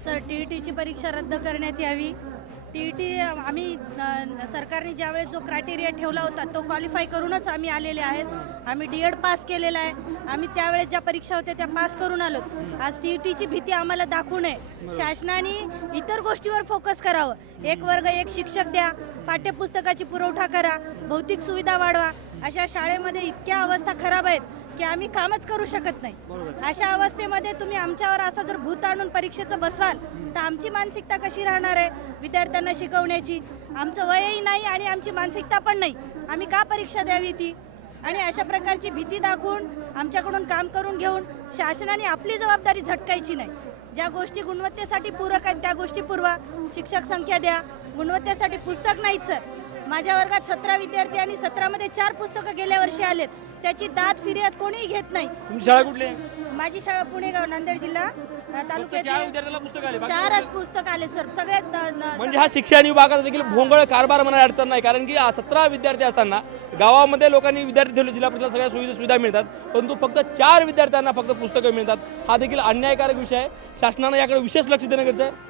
Sir TETची परीक्षा रद्द करण्यात यावी। TET आम्ही सरकारने ज्यावेळेस जो क्रायटेरिया ठेवला होता तो क्वालिफाय करूनच आम्ही आलेले आहेत। आम्ही DED पास केलेला आहे। आम्ही त्यावेळेस ज्या परीक्षा होत्या त्या पास करून आलो। आज TETची भीती आम्हाला दाखवू नये। शासनाने इतर गोष्टीवर फोकस करावं। एक वर्ग एक शिक्षक द्या, पाठ्यपुस्तकाची पुरवठा करा, भौतिक सुविधा वाढवा। अशा शाळेमध्ये इतक्या अवस्था खराब आहेत की आम्ही कामच करू शकत नाही। अशा अवस्थेमध्ये तुम्ही आमच्यावर असा जर भूत आणून परीक्षेचं बसवाल तर आमची मानसिकता कशी राहणार आहे विद्यार्थ्यांना शिकवण्याची? आमचं वयही नाही आणि आमची मानसिकता पण नाही। आम्ही का परीक्षा द्यावी ती? आणि अशा प्रकारची भीती दाखवून आमच्याकडून काम करून घेऊन शासनाने आपली जबाबदारी झटकायची नाही। ज्या गोष्टी गुणवत्तेसाठी पूरक आहेत त्या गोष्टी पुरवा। शिक्षक संख्या द्या, गुणवत्तेसाठी पुस्तक नाहीत सर। माझ्या वर्गात 17 विद्यार्थी आणि 17मध्ये 4 पुस्तकं गेल्या वर्षी आलेत। त्याची दाद फिर्याद कोणीही घेत नाही। तुमची शाळा कुठली आहे? माझी शाळा पुणेगाव, नांदेड जिल्हा तालुक्यात। 4 विद्यार्थ्याला पुस्तक आले, 4च पुस्तक आले सर सगळ्यात। म्हणजे हा शिक्षण विभागाचा देखील भोंगळ कारभार म्हणायला अडचण नाही, कारण की 17 विद्यार्थी असताना गावामध्ये लोकांनी विद्यार्थी ठेवले, जिल्हा परिषद सगळ्या सुविधा मिळतात, परंतु फक्त 4 विद्यार्थ्यांना फक्त पुस्तकं मिळतात। हा देखील अन्यायकारक विषय आहे। शासनाने याकडे विशेष लक्ष देणं गरजेचं आहे।